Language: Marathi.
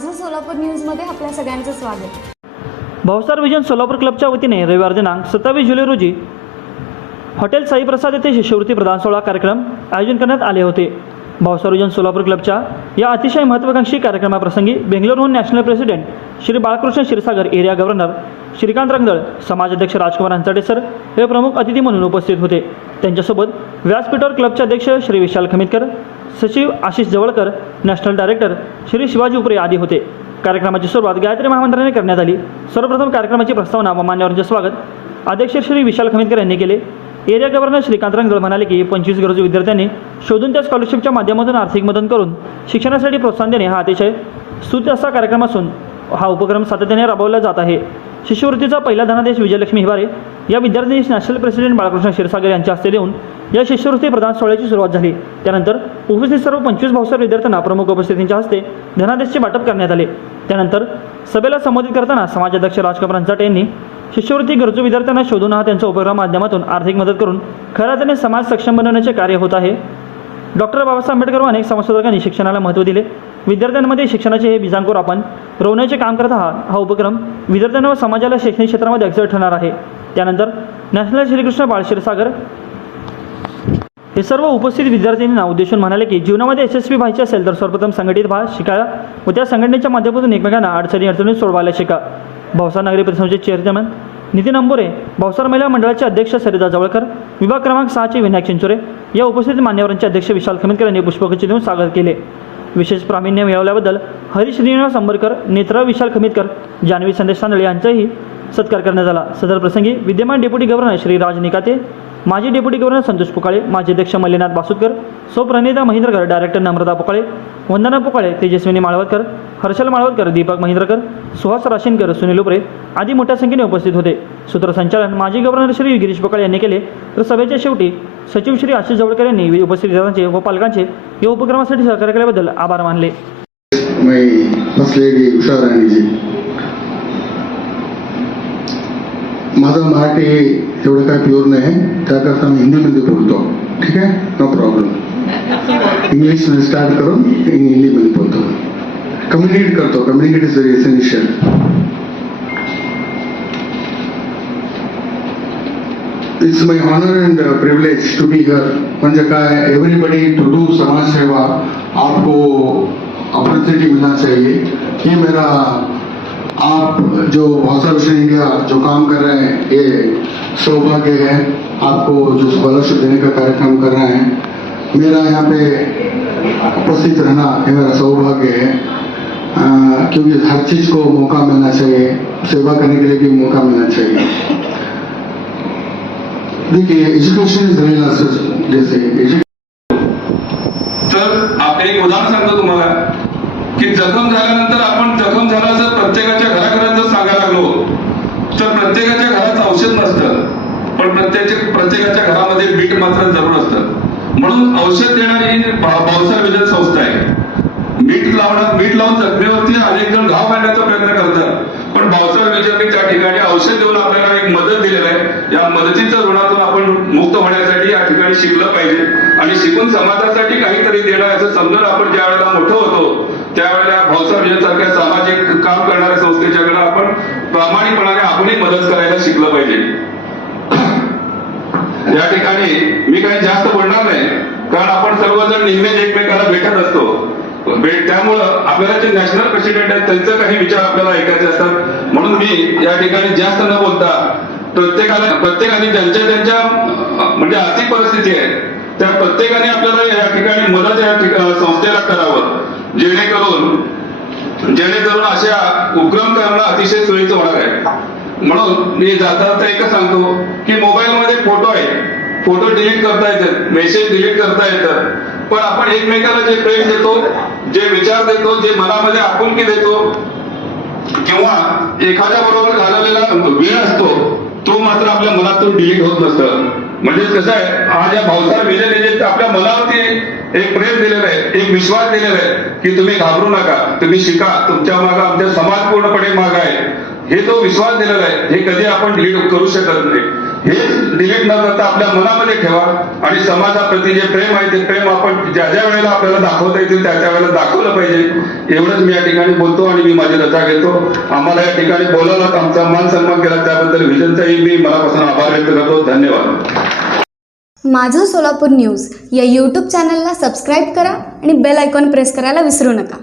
माझं सोलापूर न्यूजमध्ये आपल्या सगळ्यांचं स्वागत. भावसार विजन सोलापूर क्लबच्या वतीने रविवार दिनांक 27 जुलै रोजी हॉटेल साई प्रसाद येथे शिष्यवृत्ती प्रदान सोहळा कार्यक्रम आयोजन करण्यात आले होते. भावसार विजन सोलापूर क्लबच्या या अतिशय महत्त्वाकांक्षी कार्यक्रमाप्रसंगी बेंगलोरहून national president Shri Balkrishna Kshirsagar area governor Shrikant Rangdal, समाजाध्यक्ष राजकुमार अंचाटे सर हे प्रमुख अतिथी म्हणून उपस्थित होते. त्यांच्यासोबत व्यासपीठावर क्लबचे अध्यक्ष श्री विशाल खमितकर, सचिव आशिष जवळकर, नॅशनल डायरेक्टर श्री शिवाजी उपरे आदी होते. कार्यक्रमाची सुरुवात गायत्री महामंत्राने करण्यात आली. सर्वप्रथम कार्यक्रमाची प्रस्तावना व मान्यवरांचे स्वागत अध्यक्ष श्री विशाल खमितकर यांनी केले. एरिया गव्हर्नर श्रीकांत रंगदळ म्हणाले की 25 गरजू विद्यार्थ्यांनी शोधून त्या स्कॉलरशिपच्या माध्यमातून आर्थिक मदत करून शिक्षणासाठी प्रोत्साहन देणे हा अतिशय स्तुत्य असा कार्यक्रम असून हा उपक्रम सातत्याने राबवला जात आहे. शिष्यवृत्तीचा पहिला धनादेश विजयलक्ष्मी हिवारे या विद्यार्थ्यांनी नॅशनल प्रेसिडेंट बाळकृष्ण क्षीरसागर यांच्या हस्ते देऊन या शिष्यवृत्ती प्रदान सोहळ्याची सुरुवात झाली. त्यानंतर उपस्थित सर्व 25 भावसार विद्यार्थ्यांना प्रमुख उपस्थितींच्या हस्ते धनादेशचे वाटप करण्यात आले. त्यानंतर सभेला संबोधित करताना समाजाध्यक्ष राजकुमार अंचाटे यांनी शिष्यवृत्ती गरजू विद्यार्थ्यांना शोधून हा त्यांचा उपक्रम माध्यमातून आर्थिक मदत करून खऱ्या अर्थाने समाज सक्षम बनवण्याचे कार्य होत आहे. डॉक्टर बाबासाहेब आंबेडकर व अनेक समाजसुधारकांनी शिक्षणाला महत्त्व दिले. विद्यार्थ्यांमध्ये शिक्षणाचे हे बीजांकुर आपण रोवण्याचे काम करत हा उपक्रम विद्यार्थ्यांना व समाजाला शैक्षणिक क्षेत्रामध्ये अग्रसर ठरणार आहे. त्यानंतर नॅशनल श्रीकृष्ण बाळ क्षीरसागर हे सर्व उपस्थित विद्यार्थ्यांना उद्देशून म्हणाले की जीवनामध्ये यशस्वी व्हायचे असेल तर सर्वप्रथम संघटित व्हा, शिकायला व त्या संघटनेच्या माध्यमातून एकमेकांना अडचणी सोडवायला शिका. भावसार नगरी परिषदेचे चेअरमन नितीन अंबोरे, भावसार महिला मंडळाचे अध्यक्ष सरिता जवळकर, विभाग क्रमांक 6चे विनायक चिंचोरे या उपस्थित मान्यवरांचे अध्यक्ष विशाल खमितकर यांनी पुष्पगुच्छ देऊन स्वागत केले. विशेष प्रावीण्य मिळवल्याबद्दल हरीश श्रीनिवास अंबरकर, नेत्रा विशाल खमितकर, जान्हवी संदेश तांदळे यांचाही सत्कार करण्यात आला. सदर प्रसंगी विद्यमान डेप्युटी गव्हर्नर श्री राज निकाते, माजी डेप्युटी गव्हर्नर संतोष पुकाळे, माजी अध्यक्ष मल्लीनाथ बासुदकर, सौ प्रणिता महेंद्रकर, डायरेक्टर नम्रता पुकाळे, वंदना पुकाळे, तेजस्विनी माळवतकर, हर्षल माळवतकर, दीपक महेंद्रकर, सुहास राशीनकर, सुनील उपरे आदी मोठ्या संख्येने उपस्थित होते. सूत्रसंचालन माजी गव्हर्नर श्री गिरीश पुकाळे यांनी केले. तर सभेच्या शेवटी सचिव श्री आशिष जवळकर यांनी उपस्थित विद्यार्थ्यांचे व पालकांचे या उपक्रमासाठी सहकार्य केल्याबद्दल आभार मानले. माझा मराठी एवढं काय प्युअर नाही आहे, त्याकरता मी हिंदीमध्ये बोलतो. ठीक आहे, नो प्रॉब्लेम. इंग्लिश स्टार्ट करून हिंदीमध्ये बोलतो, कम्युनिकेट करतो. Communicate is very essential. It's my honour and privilege to be here. म्हणजे काय, एवरीबडी टू डू समाज सेवा आपको अपॉर्चुनिटी मिलना चाहिए. ये मेरा आप जो भावसार विजन इंडिया जो काम कर रहे हैं ये सौभाग्य है. आपको जो स्कॉलरशिप देने का कार्यक्रम कर रहे हैं, मेरा यहाँ पे उपस्थित रहना ये मेरा सौभाग्य है. क्योंकि हर चीज को मौका मिलना चाहिए, सेवा करने के लिए भी मौका मिलना चाहिए. देखिए, एजुकेशन इज वेरी जैसे तर आपण एक उदाहरण सांगतो तुम्हाला की जखम झाल्यानंतर आपण जखम झाला जर प्रत्येकाच्या घराघरात जर सांगायला लागलो तर प्रत्येकाच्या घरात औषध नसतं, पण प्रत्येकाच्या घरामध्ये बीट मात्र जरूर असतं. म्हणून औषध देणारी ही भावसार विजन संस्था आहे. मीठ लावून जखमेवरती अनेक जण घाव घालण्याचा प्रयत्न करतात, पण भावसार विजनने त्या ठिकाणी औषध देऊन आपल्याला एक मदत दिलेली आहे. या मदतीच्या ऋणातून आपण मुक्त होण्यासाठी या ठिकाणी शिकलं पाहिजे आणि शिकून समाजासाठी काहीतरी देणं असं समजून आपण ज्या वेळेला मोठं होतो त्यावेळेला भावसार विजन सारख्या सामाजिक काम करणाऱ्या संस्थेच्याकडे आपण प्रामाणिकपणाने आपणही मदत करायला शिकलं पाहिजे. या ठिकाणी मी काही जास्त बोलणार नाही, कारण आपण सर्वजण नेहमीच एकमेकाला भेटत असतो. त्यामुळं आपल्याला जे नॅशनल प्रेसिडेंट आहेत त्यांचे काही विचार आपल्याला ऐकायचे असतात. म्हणून मी या ठिकाणी जास्त न बोलता प्रत्येकाने ज्यांच्या म्हणजे आर्थिक परिस्थिती आहे त्या प्रत्येकाने आपल्याला या ठिकाणी मदत या संस्थेला करावं, जेणेकरून अशा उपक्रम करणं अतिशय सोयीचं होणार आहे. म्हणून मी जाता एकच सांगतो की मोबाईलमध्ये फोटो आहे, फोटो डिलीट करता येतात, मेसेज डिलीट करता येतात, पण आपण एकमेकाला जे प्रेम देतो, जे विचार देतो, जे मनामध्ये आपुलकी देतो किंवा एखाद्या बरोबर घालवलेला वेळ असतो तो मात्र आपल्या मनातून डिलीट होत नसतं. म्हणजे कसं आहे, आज या भावसार विजन आपल्या मनावरती एक प्रेम दिलेलं आहे, एक विश्वास दिलेला आहे की तुम्ही घाबरू नका, तुम्ही शिका, तुमच्या मागे आमचा समाज पूर्णपणे माग आहे, हे तो विश्वास दिलेला आहे. हे कधी आपण डिलीट करू शकत नाही. हे डिलीट न करता आपल्या मनामध्ये ठेवा आणि समाजाप्रती जे प्रेम आहे ते प्रेम आपण ज्या ज्या वेळेला आपल्याला दाखवता येतील त्या त्या वेळेला दाखवलं पाहिजे. एवढंच मी या ठिकाणी बोलतो आणि मी माझी रजा घेतो. आम्हाला या ठिकाणी बोलावलं, आमचा मान सन्मान केला त्याबद्दल व्हिजनचाही मी मनापासून आभार व्यक्त करतो. धन्यवाद. माझं सोलापूर न्यूज या यूट्यूब चॅनलला सबस्क्राईब करा आणि बेल आयकॉन प्रेस करायला विसरू नका.